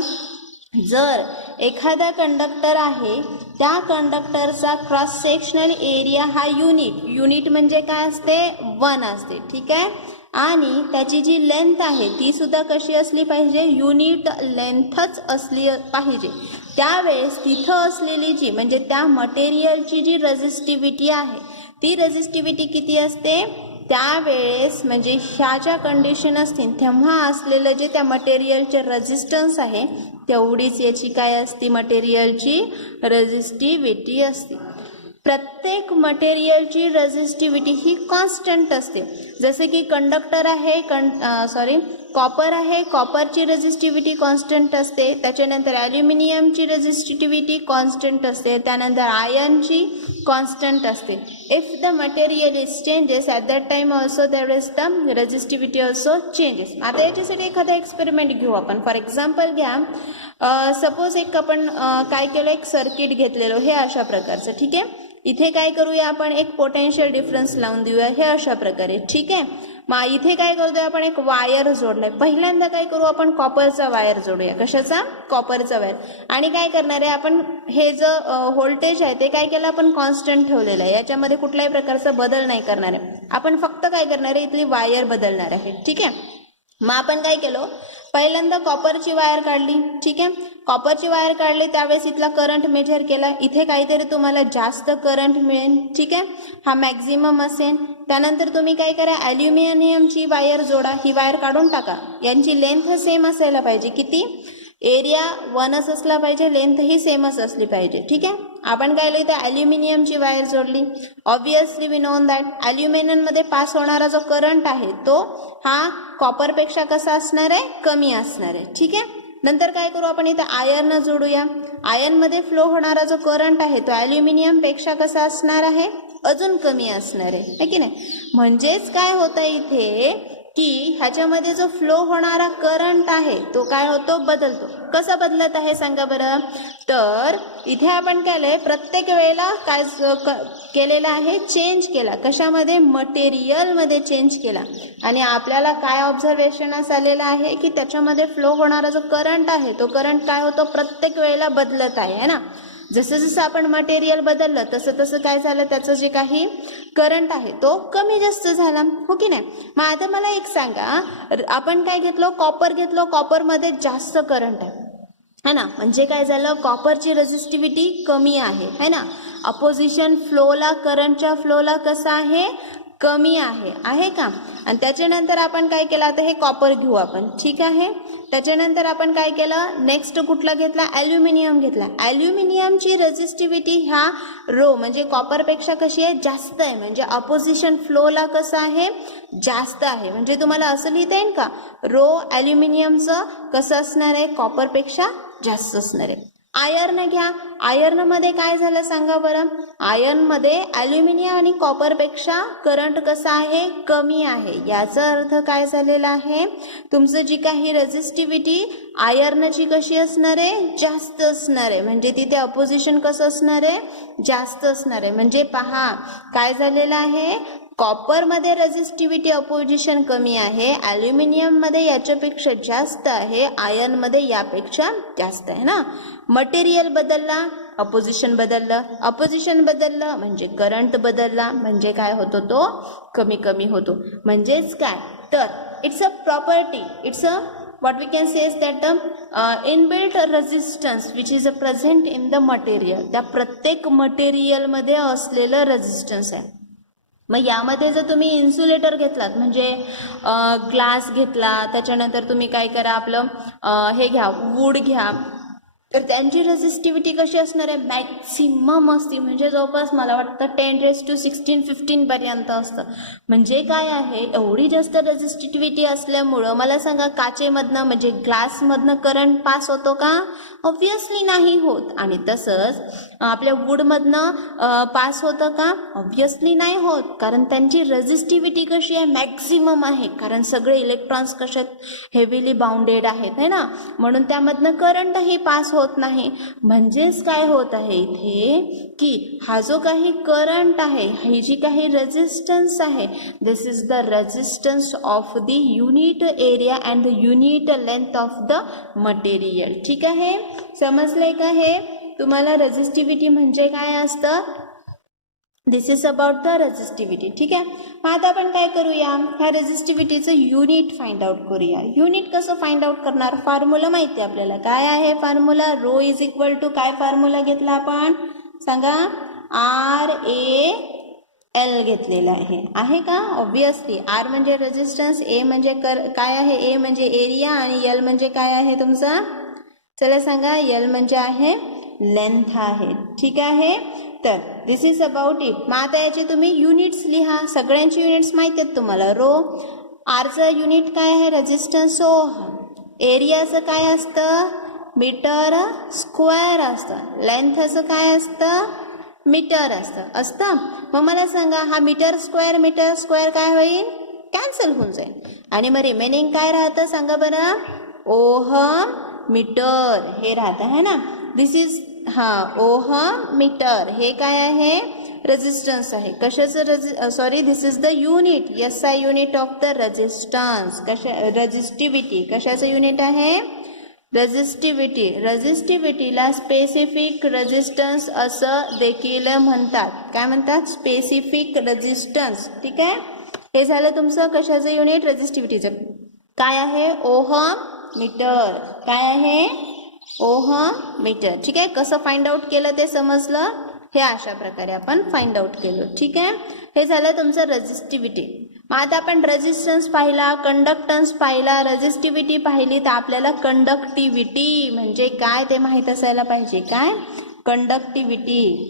जर एखादा कंडक्टर आहे त्या कंडक्टरचा क्रॉस सेक्शनल एरिया हा युनिट म्हणजे काय असते 1 असते. ठीक आहे. आणि त्याची जी लेंथ आहे ती सुद्धा कशी असली पाहिजे युनिट लेंथच असली पाहिजे. त्यावेळेस तिथं असलेली जी म्हणजे त्या मटेरियलची जी रेझिस्टिव्हिटी आहे ती रेझिस्टिव्हिटी किती असते त्यावेळेस म्हणजे ह्या ज्या कंडिशन असतील तेव्हा असलेलं जे त्या मटेरियलचे रेझिस्टन्स आहे तेवढीच याची काय असते मटेरियलची रेझिस्टिव्हिटी असते. प्रत्येक मटेरियलची रेझिस्टिव्हिटी ही कॉन्स्टंट असते. जसे की कंडक्टर आहे कॉपर आहे कॉपरची रेझिस्टिव्हिटी कॉन्स्टंट असते. त्याच्यानंतर ॲल्युमिनियमची रेझिस्टिव्हिटी कॉन्स्टंट असते. त्यानंतर आयर्नची कॉन्स्टंट असते. If the material is changes at that time also there is the resistivity also changes. आता याच्यासाठी एखादा एक्सपेरिमेंट घेऊ आपण. फॉर एक्झाम्पल घ्या. सपोज एक आपण काय केलं एक सर्किट घेतलेलं हे अशा प्रकारचं. ठीक आहे. इथे काय करूया आपण एक पोटेन्शियल डिफरन्स लावून देऊया हे अशा प्रकारे. ठीक आहे. मग इथे काय करतोय आपण एक वायर जोडलाय. पहिल्यांदा काय करू आपण कॉपरचा वायर जोडूया. कशाचा कॉपरचा वायर. आणि काय करणार आहे आपण हे जो व्होल्टेज आहे ते काय केलं आपण कॉन्स्टंट ठेवलेलं आहे. याच्यामध्ये कुठल्याही प्रकारचा बदल नाही करणार आहे. आपण फक्त काय करणार आहे इथली वायर बदलणार आहे. ठीक आहे. मग आपण काय केलं पहिल्यांदा कॉपरची वायर काढली. ठीक आहे. कॉपरची वायर काढली त्यावेळेस इथला करंट मेजर केला. इथे काहीतरी तुम्हाला जास्त करंट मिळेल. ठीक आहे. हा मॅक्झिमम असेल. त्यानंतर तुम्ही काय करा ॲल्युमिनियमची वायर जोडा. ही वायर काढून टाका. यांची लेंथ सेम असायला पाहिजे. किती एरिया 1च असला पाहिजे लेंथ ही सेमच असली पाहिजे. ठीक आहे. आपण काय लिहितो ॲल्युमिनियमची वायर जोडली. ऑब्विसली वी नोन दॅट ॲल्युमिनियममध्ये पास होणारा जो करंट आहे तो हा कॉपरपेक्षा कसा असणार आहे कमी असणार आहे. ठीक आहे. नंतर काय करू आपण इथे आयर्न जोडूया. आयर्नमध्ये फ्लो होणारा जो करंट आहे तो ॲल्युमिनियमपेक्षा कसा असणार आहे अजून कमी असणार आहे की नाही. म्हणजेच काय होतं इथे की ह्याच्यामध्ये जो फ्लो होणारा करंट आहे तो काय होतो बदलतो. कसा बदलत आहे सांगा बरं. तर इथे आपण काय केलंय प्रत्येक वेळेला काय केलेलं आहे चेंज केला. कशामध्ये मटेरियलमध्ये चेंज केला. आणि आपल्याला काय ऑब्झर्वेशनच आलेलं आहे की त्याच्यामध्ये फ्लो होणारा जो करंट आहे तो करंट काय होतो प्रत्येक वेळेला बदलत आहे ना. जसं जसं आपण मटेरियल बदललं तसं तसं काय झालं त्याचं जे काही करंट आहे तो कमी जास्त झाला. हो की नाही. मग आता मला एक सांगा आपण काय घेतलं कॉपर घेतलं. कॉपरमध्ये जास्त करंट आहे ना. म्हणजे काय झालं कॉपरची रेझिस्टिव्हिटी कमी आहे ना. अपोजिशन फ्लोला करंटच्या फ्लोला कसा आहे कमी आहे का. आणि त्याच्यानंतर आपण काय केलं आता हे कॉपर घेऊ आपण. ठीक आहे. त्याच्यानंतर आपण काय केलं नेक्स्ट कुठला घेतला ॲल्युमिनियम घेतला. ॲल्युमिनियमची रेझिस्टिव्हिटी ह्या रो म्हणजे कॉपरपेक्षा कशी आहे जास्त आहे. म्हणजे अपोजिशन फ्लोला कसं आहे जास्त आहे. म्हणजे तुम्हाला असं लिहिता येईल का रो ॲल्युमिनियमचं कसं असणार आहे कॉपरपेक्षा जास्त असणार आहे. आयर्न घ्या. आयर्नमध्ये काय झालं सांगा बरं. आयर्नमध्ये ॲल्युमिनियम आणि कॉपरपेक्षा करंट कसा आहे कमी आहे. याचा अर्थ काय झालेला आहे तुमचं जी काही रेझिस्टिव्हिटी आयर्नची कशी असणार आहे जास्त असणार आहे. म्हणजे तिथे अपोजिशन कसं असणार आहे जास्त असणार आहे. म्हणजे पहा काय झालेलं आहे कॉपरमध्ये रेझिस्टिव्हिटी अपोजिशन कमी आहे. ॲल्युमिनियममध्ये याच्यापेक्षा जास्त आहे. आयर्नमध्ये यापेक्षा जास्त आहे ना. मटेरियल बदलला अपोजिशन बदललं. अपोजिशन बदललं म्हणजे करंट बदलला. म्हणजे काय होतो तो कमी कमी होतो. म्हणजेच काय तर it's a property it's a what we can say is that the inbuilt resistance which is present in the material, त्या प्रत्येक मटेरियल मध्ये असलेलं रेजिस्टन्स आहे. मग यामध्ये जर तुम्ही इन्सुलेटर घेतलात म्हणजे ग्लास घेतला, त्याच्यानंतर तुम्ही काय करा, आपलं हे घ्या, वूड घ्या, तर त्यांची रेझिस्टिव्हिटी कशी असणार आहे, मॅक्सिमम असते, म्हणजे जवळपास मला वाटतं 10⁻16-15 पर्यंत असतं. म्हणजे काय आहे, एवढी जास्त रेझिस्टिव्हिटी असल्यामुळं मला सांगा काचेमधनं म्हणजे ग्लासमधनं करंट पास होतो का? ऑब्व्हियसली नाही होत. आणि तसंच आपल्या वूडमधनं पास होतं का? ऑब्व्हियसली नाही होत, कारण त्यांची रेझिस्टिव्हिटी कशी आहे, मॅक्सिमम आहे, कारण सगळे इलेक्ट्रॉन्स कशात हेवीली बाउंडेड आहेत है ना, म्हणून त्यामधनं करंटही पास होत नाही. म्हणजेच काय होत आहे इथे की हा जो काही करंट आहे, ही जी काही रेझिस्टन्स आहे, this is the resistance of the unit area and the unit length of the material. ठीक आहे, समजलंय का हे तुम्हाला रेझिस्टिव्हिटी म्हणजे काय असतं? This is about the resistivity. ठीक आहे, मग आता आपण काय करूया, ह्या रेझिस्टिव्हिटीचं युनिट फाइंड आउट करूया. युनिट कसं फाइंड आउट करणार? फॉर्म्युला माहिती आहे आपल्याला. काय आहे formula? Rho is equal to काय फॉर्म्युला घेतला आपण सांगा? RAL घेतलेला आहे का? ऑब्व्हियसली आर म्हणजे रेझिस्टन्स, ए म्हणजे काय आहे, ए म्हणजे एरिया, आणि एल म्हणजे काय आहे तुमचा? चला सांगा, एल म्हणजे आहे लेंथ आहे. ठीक आहे, तर दिस इज अबाउट इट. मग आता याचे तुम्ही युनिट्स लिहा, सगळ्यांची युनिट्स माहिती आहेत तुम्हाला. रो, आरचं युनिट काय आहे? Resistance ohm. एरियाचं काय असतं? मीटर स्क्वेअर असतं. लेंथचं काय असतं? मीटर असतं. मग मला सांगा, हा मीटर स्क्वेअर काय होईल? कॅन्सल होऊन जाईल, आणि मग रिमेनिंग काय राहतं सांगा बरं? ओहम मीटर हे राहतं है ना. दिस इज ओहम मीटर हे काय आहे? रेझिस्टन्स आहे. कशाचं this is the unit, SI unit of the resistance. Resistivity कशाचं युनिट आहे? रेझिस्टिव्हिटीला स्पेसिफिक रेझिस्टन्स असं देखील म्हणतात. काय म्हणतात? Specific resistance. ठीक आहे, हे झालं तुमचं कशाचं युनिट? रेझिस्टिव्हिटीचं. काय आहे? Ohm metre. काय आहे? Ohm metre. ठीक आहे, कसं फाइंड आउट केलं ते समजलं? हे अशा प्रकारे आपण फाइंड आउट केलं. ठीक आहे, हे झालं तुमचं रेझिस्टिव्हिटी. मग आता आपण रेझिस्टन्स पाहिला, कंडक्टन्स पाहिला, रेझिस्टिव्हिटी पाहिली, तर आपल्याला कंडक्टिव्हिटी म्हणजे काय ते माहित असायला पाहिजे. काय? कंडक्टिव्हिटी.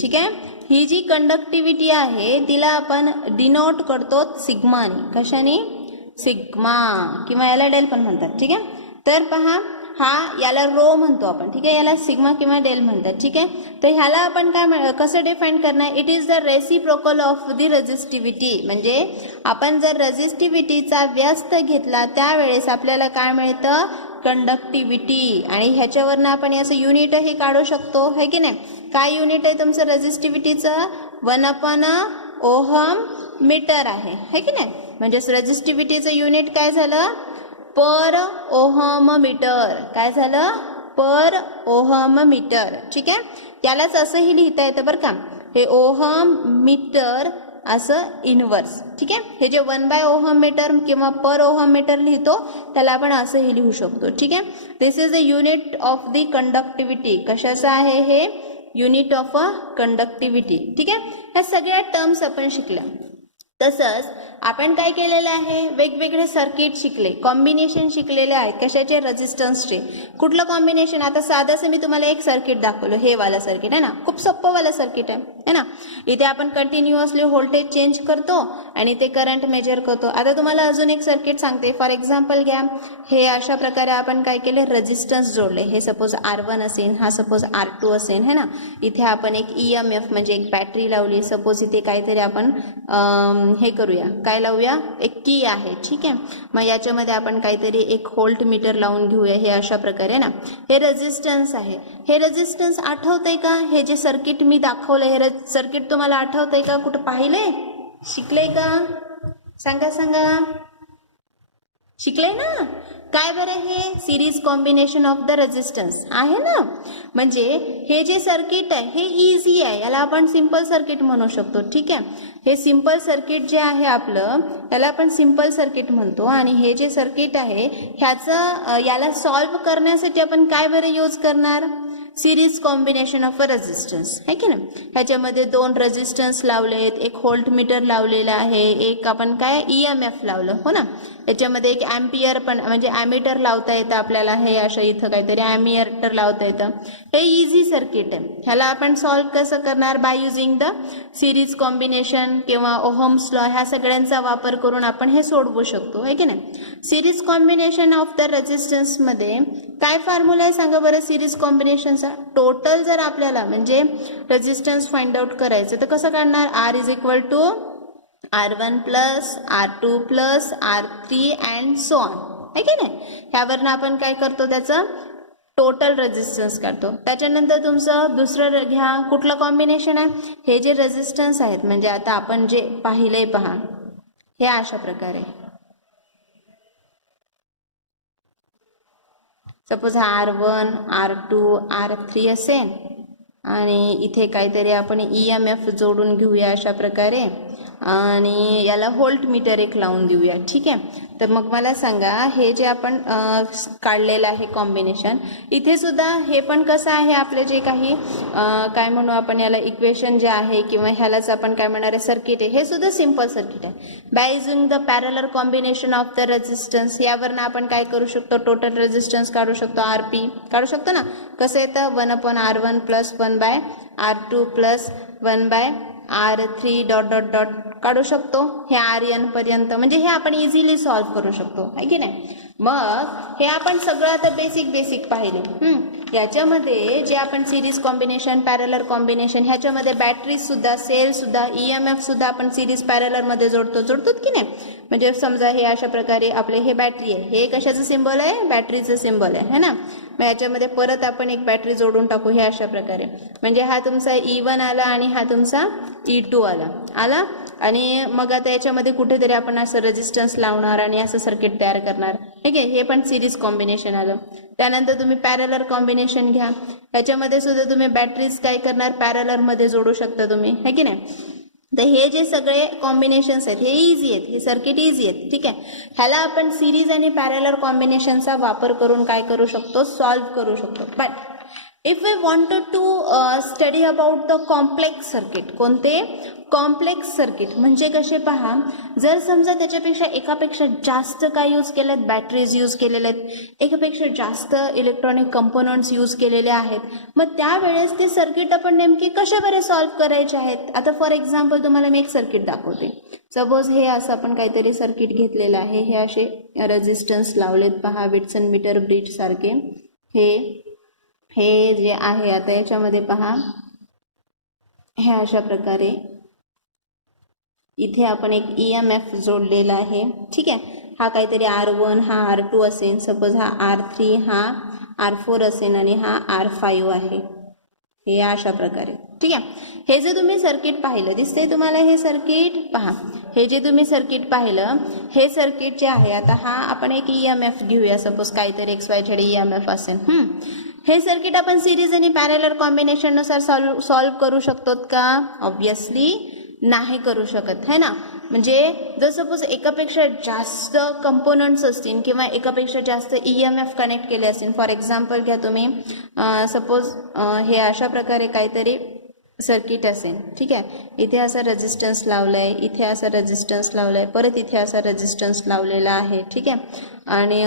ठीक आहे, ही जी कंडक्टिव्हिटी आहे तिला आपण डिनोट करतो सिग्मानी. कशाने? सिग्मा, किंवा याला डेल पण म्हणतात. ठीक आहे, तर पहा, याला रो म्हणतो आपण. ठीक आहे, याला सिग्मा किंवा डेल म्हणतात. ठीक आहे, तर ह्याला आपण काय कसं डिफाईन करणार? It is the reciprocal of the resistivity. म्हणजे आपण जर रेझिस्टिव्हिटीचा व्यस्त घेतला त्यावेळेस आपल्याला काय मिळतं? कंडक्टिव्हिटी. आणि ह्याच्यावरनं आपण असं युनिटही काढू शकतो, है की नाही? काय युनिट आहे तुमचं रेझिस्टिव्हिटीचं? 1/, ओहम मीटर आहे की नाही? म्हणजे रेझिस्टिव्हिटीचं युनिट काय झालं? पर ओहम मीटर. काय झालं? पर ओहम मीटर. ठीक आहे, त्यालाच असंही लिहिता येतं बरं का, हे ओहम मीटर असं इनवर्स. ठीक आहे, हे जे 1 ओहम मीटर किंवा पर ओहम मीटर लिहितो त्याला आपण असंही लिहू शकतो. ठीक आहे, this is the unit of the conductivity. कशाचं आहे हे? Unit of a conductivity. ठीक आहे, ह्या सगळ्या टर्म्स आपण शिकल्या. तसंच आपण काय केलेलं आहे? वेगवेगळे सर्किट शिकले, कॉम्बिनेशन शिकलेले आहेत. कशाचे? रेझिस्टन्सचे. कुठलं कॉम्बिनेशन? आता साधंसं मी तुम्हाला एक सर्किट दाखवलं, हे वाला सर्किट आहे ना, खूप सोपं वाला सर्किट आहे ना. इथे आपण कंटिन्युअसली व्होल्टेज चेंज करतो आणि ते करंट मेजर करतो. आता तुम्हाला अजून एक सर्किट सांगते. फॉर एक्झाम्पल घ्या, हे अशा प्रकारे आपण काय केले? रेझिस्टन्स जोडले. हे सपोज R1 असेल, हा सपोज R2 असेल, है ना. इथे आपण एक EMF म्हणजे एक बॅटरी लावली. सपोज इथे काहीतरी आपण हे करूया, काय लावूया? एक की आहे. ठीक आहे, मग याच्यामध्ये आपण काहीतरी एक व्होल्ट मीटर लावून घेऊया. हे अशा प्रकारे ना, हे रेझिस्टन्स आहे. हे रेझिस्टन्स आठवतंय का? हे जे सर्किट मी दाखवलं, हे सर्किट तुम्हाला आठवतंय का? कुठं पाहिलंय? शिकलंय का? सांगा. शिकलंय ना? काय बरं हे series combination of the resistance आहे ना. म्हणजे हे जे सर्किट आहे हे इझी आहे, याला आपण सिंपल सर्किट म्हणू शकतो. ठीक आहे, हे सिंपल सर्किट जे आहे आपलं याला आपण सिंपल सर्किट म्हणतो. आणि हे जे सर्किट आहे ह्याचं याला सॉल्व्ह करण्यासाठी आपण काय बरं यूज करणार, series combination of a resistance आहे की नाही. ह्याच्यामध्ये 2 रेझिस्टन्स लावलेत, एक व्होल्ट मीटर लावलेला आहे, एक आपण काय EMF लावलं हो ना. याच्यामध्ये एक ॲम्पियर पण म्हणजे ॲमीटर लावता येतं आपल्याला, हे असं इथं काहीतरी ॲमीटर लावता येतं. हे इझी सर्किट आहे. ह्याला आपण सॉल्व्ह कसं करणार, bye using the series combination किंवा ओहम्स लॉ, ह्या सगळ्यांचा वापर करून आपण हे सोडवू शकतो आहे की नाही. सिरीज कॉम्बिनेशन ऑफ द रेझिस्टन्समध्ये काय फॉर्म्युला आहे सांगा बरं सिरीज कॉम्बिनेशनचा. टोटल जर आपल्याला म्हणजे रेझिस्टन्स फाइंड आउट करायचं तर कसं काढणार, R is equal to R1 plus R2 plus R3 and so on आहे की नाही. ह्यावरनं आपण काय करतो, त्याचं टोटल रेझिस्टन्स काढतो. त्याच्यानंतर तुमचं दुसरं घ्या, कुठलं कॉम्बिनेशन आहे, हे जे रेझिस्टन्स आहेत म्हणजे आता आपण जे पाहिलंय पहा, हे अशा प्रकारे सपोज R1 R2 R3 असेल आणि इथे काहीतरी आपण EMF जोडून घेऊया अशा प्रकारे आणि याला व्होल्ट मीटर एक लावून देऊया. ठीक आहे, तर मग मला सांगा हे जे आपण काढलेलं आहे कॉम्बिनेशन, इथे सुद्धा हे पण कसं आहे आपले जे काही काय म्हणू आपण याला इक्वेशन जे आहे किंवा ह्यालाच आपण काय म्हणणार आहे सर्किट आहे, हे सुद्धा सिंपल सर्किट आहे. By using the parallel combination of the resistance, यावरनं आपण काय करू शकतो, टोटल रेझिस्टन्स काढू शकतो, RP काढू शकतो ना. कसं येतं, 1/R1 plus 1/R2 plus 1/R3 dot dot dot काढू शकतो. हे RN पर्यंत म्हणजे हे आपण इझिली सॉल्व्ह करू शकतो आहे की नाही. मग हे आपण सगळं आता बेसिक पाहिले. याच्यामध्ये जे आपण सिरीज कॉम्बिनेशन पॅरलर कॉम्बिनेशन ह्याच्यामध्ये बॅटरी सुद्धा सेल सुद्धा EMF सुद्धा आपण सिरीज पॅरलर मध्ये जोडतो की नाही. म्हणजे समजा हे अशा प्रकारे आपले हे बॅटरी आहे, हे कशाचं सिम्बॉल आहे, बॅटरीचं सिम्बॉल आहे ना. मग याच्यामध्ये परत आपण एक बॅटरी जोडून टाकू हे अशा प्रकारे. म्हणजे हा तुमचा E1 आला आणि हा तुमचा E2 आला आणि मग आता याच्यामध्ये कुठेतरी आपण असं रेझिस्टन्स लावणार आणि असं सर्किट तयार करणार. ठीक आहे, हे पण सिरीज कॉम्बिनेशन आलं. त्यानंतर तुम्ही पॅरलर कॉम्बिनेशन घ्या, याच्यामध्ये सुद्धा तुम्ही बॅटरीज काय करणार, पॅरलर मध्ये जोडू शकता तुम्ही है की नाही. तर हे जे सगळे कॉम्बिनेशन्स आहेत हे इझी आहेत, हे सर्किट इझी आहेत. ठीक आहे, ह्याला आपण सिरीज आणि पॅरलर कॉम्बिनेशनचा वापर करून काय करू शकतो, सॉल्व्ह करू शकतो. But if we wanted to study about the complex circuit, कोणते कॉम्प्लेक्स सर्किट म्हणजे कसे पहा, जर समजा त्याच्यापेक्षा एकापेक्षा जास्त काय यूज केलेत, बॅटरीज यूज केलेले आहेत, एकापेक्षा जास्त इलेक्ट्रॉनिक कंपोनंट्स यूज केलेले आहेत, मग त्यावेळेस ते सर्किट आपण नेमके कशा बरे सॉल्व्ह करायचे आहेत. आता फॉर एक्झाम्पल तुम्हाला मी एक सर्किट दाखवते. सपोज हे असं आपण काहीतरी सर्किट घेतलेलं आहे, हे असे रेझिस्टन्स लावलेत पहा, विट्सन मीटर ब्रिज सारखे. हे जे आहे आता याच्यामध्ये पहा, हे अशा प्रकारे इथे आपण एक EMF जोडलेला आहे. ठीक आहे, हा काहीतरी R1 हा R2 असेल, सपोज हा R3 हा R4 असेल आणि हा R5 आहे, हे अशा प्रकारे. ठीक आहे, हे जे तुम्ही सर्किट पाहिलं दिसते तुम्हाला, हे सर्किट पहा, हे जे तुम्ही सर्किट पाहिलं हे सर्किट जे आहे, आता हा आपण एक EMF घेऊया, सपोज काहीतरी XYZ EMF असेल. हे सर्किट आपण सिरीज आणि पॅरलर कॉम्बिनेशन नुसार सॉल्व्ह करू शकतो का, ऑब्विसली नाही करू शकत है ना. म्हणजे जर सपोज एकापेक्षा जास्त कंपोनंट्स असतील किंवा एकापेक्षा जास्त EMF कनेक्ट केले असतील, फॉर एक्झाम्पल घ्या तुम्ही, सपोज हे अशा प्रकारे काहीतरी सर्किट असेल. ठीक आहे, इथे असा रेझिस्टन्स लावलाय, इथे असा रेझिस्टन्स लावलाय, परत इथे असा रेझिस्टन्स लावलेला आहे. ठीक आहे, आणि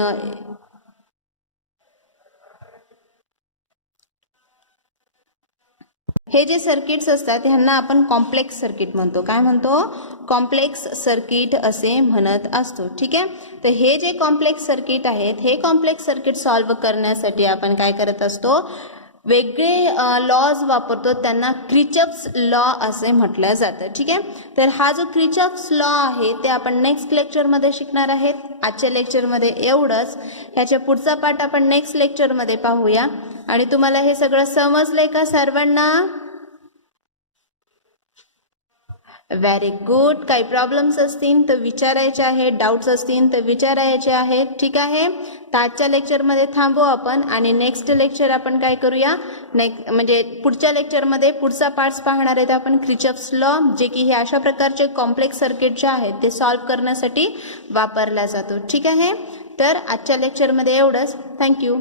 हे जे सर्किट्स असतात ह्यांना आपण कॉम्प्लेक्स सर्किट म्हणतो. काय म्हणतो, कॉम्प्लेक्स सर्किट असे म्हणत असतो. ठीक आहे, तर हे जे कॉम्प्लेक्स सर्किट आहेत हे कॉम्प्लेक्स सर्किट सॉल्व्ह करण्यासाठी आपण काय करत असतो, वेगळे लॉज वापरतो, त्यांना क्रिचॉफ्स लॉ असे म्हटलं जातं. ठीक आहे, तर हा जो क्रिचॉफ्स लॉ आहे ते आपण नेक्स्ट लेक्चरमध्ये शिकणार आहेत. आजच्या लेक्चरमध्ये एवढंच, ह्याच्या पुढचा पार्ट आपण नेक्स्ट लेक्चरमध्ये पाहूया. आणि तुम्हाला हे सगळं समजलंय का सर्वांना, व्हेरी गुड. काही प्रॉब्लेम्स असतील तर विचारायचे आहेत, डाऊट्स असतील तर विचारायचे आहेत. ठीक आहे. तर आजच्या लेक्चरमध्ये थांबू आपण आणि नेक्स्ट लेक्चर आपण काय करूया, म्हणजे पुढच्या लेक्चरमध्ये पुढचा पार्ट्स पाहणार आहेत आपण क्रिचॉफ्स लॉ, जे की हे अशा प्रकारचे कॉम्प्लेक्स सर्किट जे आहेत ते सॉल्व्ह करण्यासाठी वापरला जातो. ठीक आहे. तर आजच्या लेक्चरमध्ये एवढंच. थँक्यू.